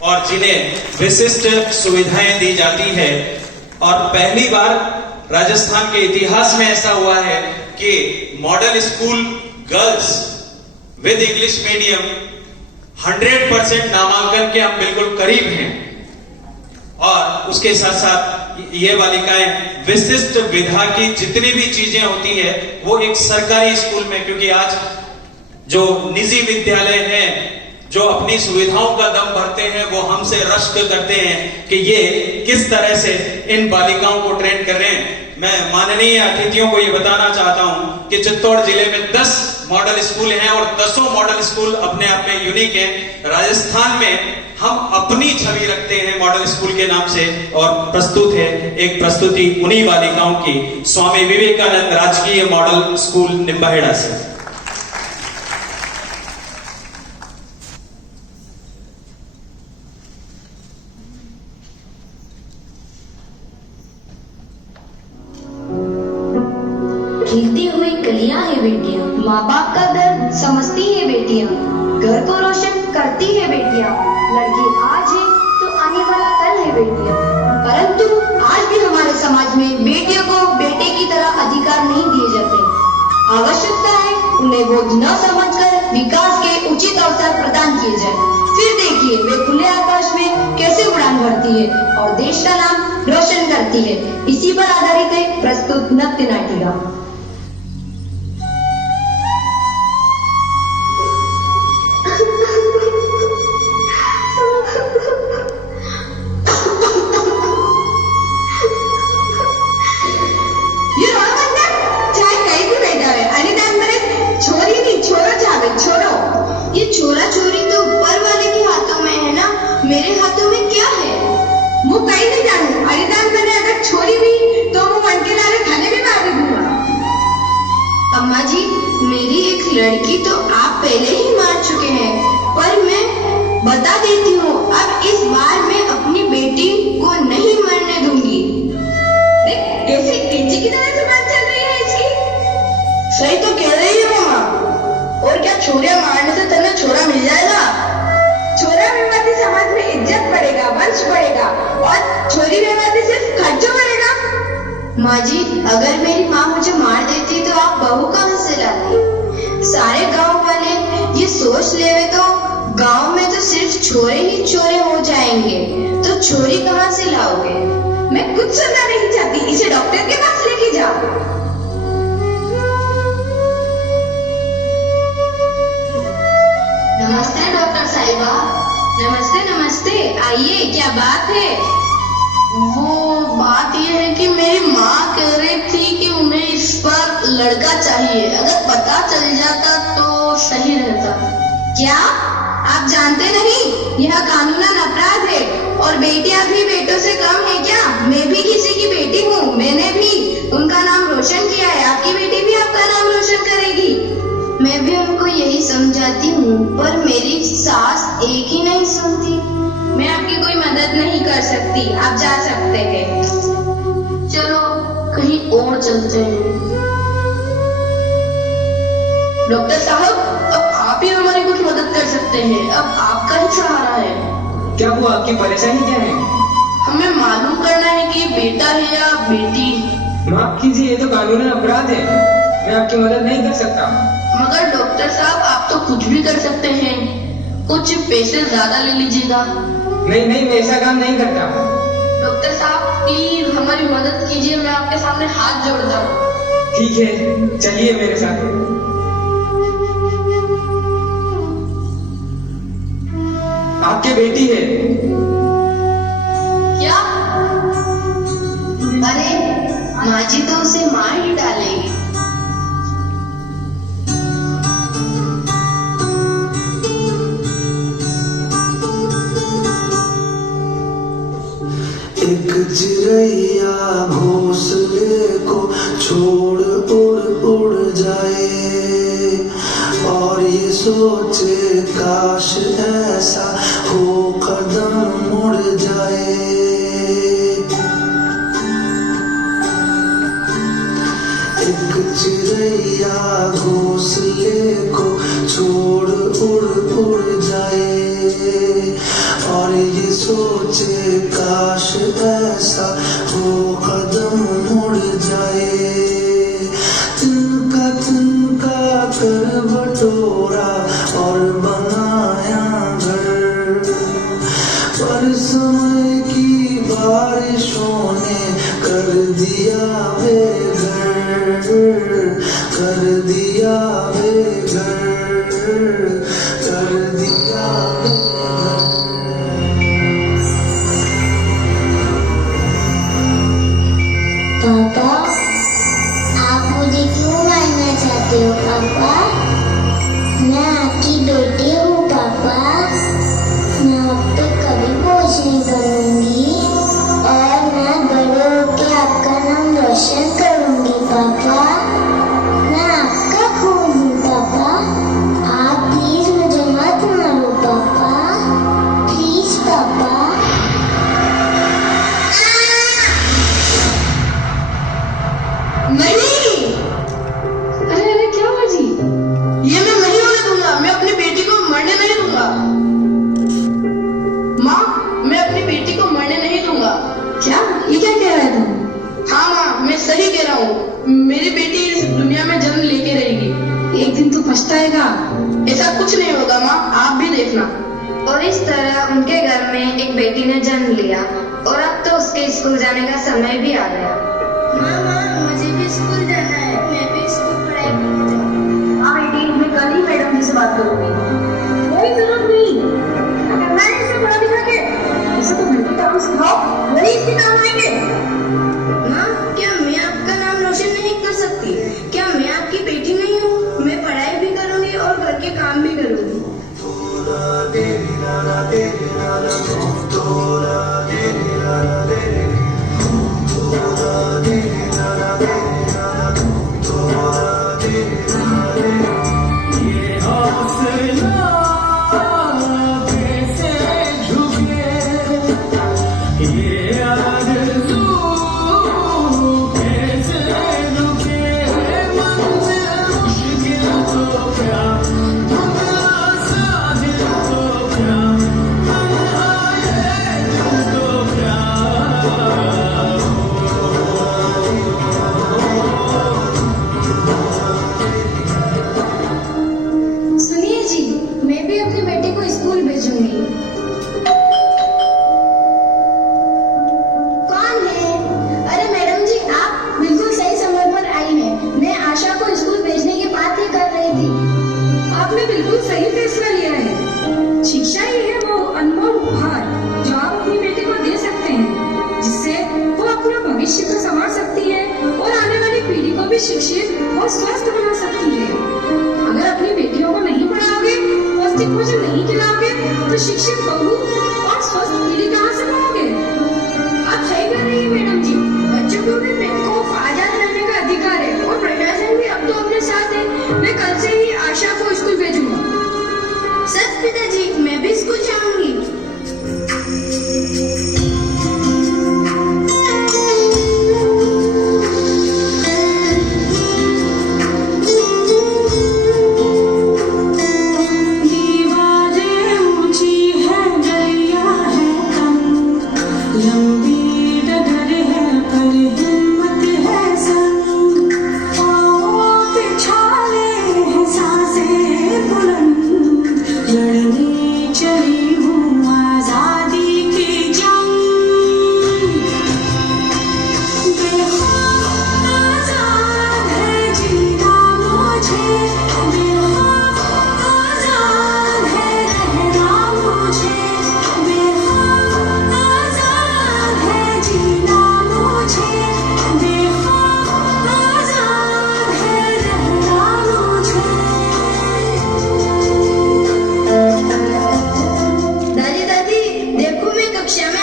और जिन्हें विशिष्ट सुविधाएं दी जाती है। और पहली बार राजस्थान के इतिहास में ऐसा हुआ है कि model school girls with English medium 100% नामांकन के हम बिल्कुल करीब हैं। और उसके साथ साथ ये बालिकाएं विशिष्ट विधा की जितनी भी चीजें होती है वो एक सरकारी स्कूल में, क्योंकि आज जो निजी विद्यालय हैं जो अपनी सुविधाओं का दम भरते हैं वो हमसे रश्क करते हैं कि ये किस तरह से इन बालिकाओं को ट्रेन कर रहे हैं। मैं माननीय अतिथियों को ये बताना चाहता हूं कि चित्तौड़ जिले में 10 मॉडल स्कूल हैं और 10 मॉडल स्कूल अपने आप में यूनिक हैं। राजस्थान में हम अपनी छवि रखते हैं मॉडल स्कूल के नाम से। और प्रस्तुत है एक प्रस्तुति उन्हीं बालिकाओं की स्वामी विवेकानंद राजकीय मॉडल स्कूल निम्बाहेड़ा से। खिलती हुई कलियां है बेटियां, माँ बाप का दर्द समझती है बेटियां, घर को रोशन करती है बेटियां। लड़की आज है तो आने वाला कल है बेटियां। परंतु आज भी हमारे समाज में बेटियों को बेटे की तरह अधिकार नहीं दिए जाते। आवश्यकता है उन्हें बोझ न समझकर विकास के उचित अवसर प्रदान किए जाए। फिर देखिए वे खुले आकाश में कैसे उड़ान भरती है और देश का नाम रोशन करती है। इसी पर आधारित है प्रस्तुत नृत्य नाटिका। चोरा चोरी तो ऊपर वाले के हाथों में है ना, मेरे हाथों में क्या है? वो कहीं नहीं जानू। अरिदान मैंने अगर छोड़ी भी तो वो मन के नारे थाने में मार दूंगा। अम्मा जी, मेरी एक लड़की तो आप पहले ही मार चुके हैं, पर मैं बता देती हूँ अब इस बार मैं अपनी बेटी को नहीं मरने दूंगी। कैसी किंची की तरह से बात चल रही है इसकी। सही तो कह रही है मामा। और क्या छोरिया मारने से तेरे छोरा मिल जाएगा? छोरा विवादी समाज में इज्जत बढ़ेगा, वंश बढ़ेगा, और छोरी विवादी सिर्फ खर्चों बढ़ेगा। माँ जी, अगर मेरी माँ मुझे मार देती तो आप बहू कहाँ से लाती? सारे गांव वाले ये सोच लेवे तो गांव में तो सिर्फ छोरे ही छोरे हो जाएंगे, तो छोरी कहाँ से लाओगे? मैं कुछ सुनना नहीं चाहती, इसे डॉक्टर के पास लेके जाओ। नमस्ते डॉक्टर साहिबा। नमस्ते नमस्ते, आइए, क्या बात है? वो बात ये है कि मेरी माँ कह रही थी कि उन्हें इस पर लड़का चाहिए। अगर पता चल जाता तो सही रहता। क्या आप जानते नहीं यह कानूनन अपराध है? और बेटियां भी बेटों से कम है क्या? मैं भी किसी की बेटी हूँ, मैंने भी उनका नाम रोशन किया है। आपकी बेटी भी आपका नाम रोशन करेगी। मैं भी उनको यही समझाती हूँ, पर मेरी सास एक ही नहीं सुनती। मैं आपकी कोई मदद नहीं कर सकती, आप जा सकते हैं। चलो कहीं और चलते हैं। डॉक्टर साहब, अब आप ही हमारी कुछ मदद कर सकते हैं। अब आपका ही सहारा है। क्या हुआ? आपकी परेशानी क्या है? हमें मालूम करना है कि बेटा है या बेटी। माफ कीजिए, ये तो कानूनन अपराध है। मैं आपकी मदद नहीं कर सकता। मगर डॉक्टर साहब, आप तो कुछ भी कर सकते हैं। कुछ पैसे ज्यादा ले लीजिएगा। नहीं नहीं, मैं ऐसा काम नहीं करता। डॉक्टर साहब प्लीज हमारी मदद कीजिए, मैं आपके सामने हाथ जोड़ता हूँ। ठीक है, चलिए मेरे साथ। आपकी बेटी है। क्या? अरे माँ जी तो उसे मार ही डालेगी। एक चिड़ैया घोंसले को छोड़ उड़ उड़ जाए और ये सोचे काश ऐसा हो कदम मुड़ जाए। एक चिड़ैया घोंसले को छोड़ उड़ उड़ जाए और सोचे काश ऐसा हो कदम मुड़ जाए, तिनका तिनका कर बटोरा और बनाया घर, पर समय की बारिशों ने कर दिया बेघर, कर दिया बेघर, कर दिया बेघर। पापा, आप मुझे क्यों मारना चाहते हो पापा? मैं आपकी बेटी हूँ पापा। मैं आप पे कभी बोझ नहीं बनूंगी और मैं बड़े होके आपका नाम रोशन करूंगी पापा। मैं आपका खून हूँ पापा। आप प्लीज मुझे मत मारो पापा, प्लीज पापा। नहीं, अरे अरे क्या हुआ जी? ये मैं नहीं होने दूंगा। मैं अपनी बेटी को मरने नहीं दूंगा। माँ, मैं अपनी बेटी को मरने नहीं दूंगा। क्या ये क्या कह रहा है तुम? हाँ माँ, मैं सही कह रहा हूँ। मेरी बेटी इस दुनिया में जन्म लेके रहेगी। एक दिन तू पछताएगा। ऐसा कुछ नहीं होगा माँ, आप भी देखना। और इस तरह उनके घर में एक बेटी ने जन्म लिया और अब तो उसके स्कूल जाने का समय भी आ गया। मामा, मुझे भी स्कूल जाना है। मैं भी स्कूल पढ़ाई करने जाऊंगी। हाँ बेटी, मैं कल ही मैडम जी से बात करूंगी। कोई जरूरत नहीं, अगर मैं इसे पढ़ा लिखा के इसे तो घर के काम सिखाओ, वही इसके काम आएंगे। माँ, क्या मैं आपका नाम रोशन नहीं कर सकती? क्या मैं आपकी बेटी नहीं हूँ? मैं पढ़ाई भी करूंगी और घर के काम भी करूंगी। सुनिए जी, मैं भी अपनी बेटी को स्कूल भेजूंगी। कौन है? अरे मैडम जी, आप बिल्कुल सही समय पर आई हैं। मैं आशा को स्कूल भेजने की बात ही कर रही थी। आपने बिल्कुल सही फैसला लिया है। शिक्षा ही है वो अनमोल उपहार जो आप अपनी बेटी को दे सकते हैं, जिससे वो अपना भविष्य को संवार सकती है और आने वाली पीढ़ी को भी शिक्षित और स्वस्थ बना सकती है। अगर अपनी बेटियों को नहीं पढ़ाओगे, पौष्टिक भोजन नहीं खिलाओगे, तो शिक्षित बहू और स्वस्थ पीढ़ी कहाँ से पाओगे? आप सही कर रही है मैडम जी। बच्चों को भी को आजाद रहने का अधिकार है और प्रशासन भी अब तो अपने साथ है। मैं कल से ही आशा को स्कूल भेजूंगा। सच पिताजी, मैं भी स्कूल जाऊंगी। दीवारें ऊंची है, गलियां है तंग, लंबी डगर है पर हिम्मत है संग, पाँवों पे छाले हैं सांसें बुलंद, लड़ने चली हूँ आजादी की जंग। बेखौफ आजाद है जीना मुझे, बेखौफ आजाद है रहना मुझे, बेखौफ आजाद है जीना मुझे, बेखौफ आजाद है रहना मुझे। दादी दादी, देखो मैं कक्षा में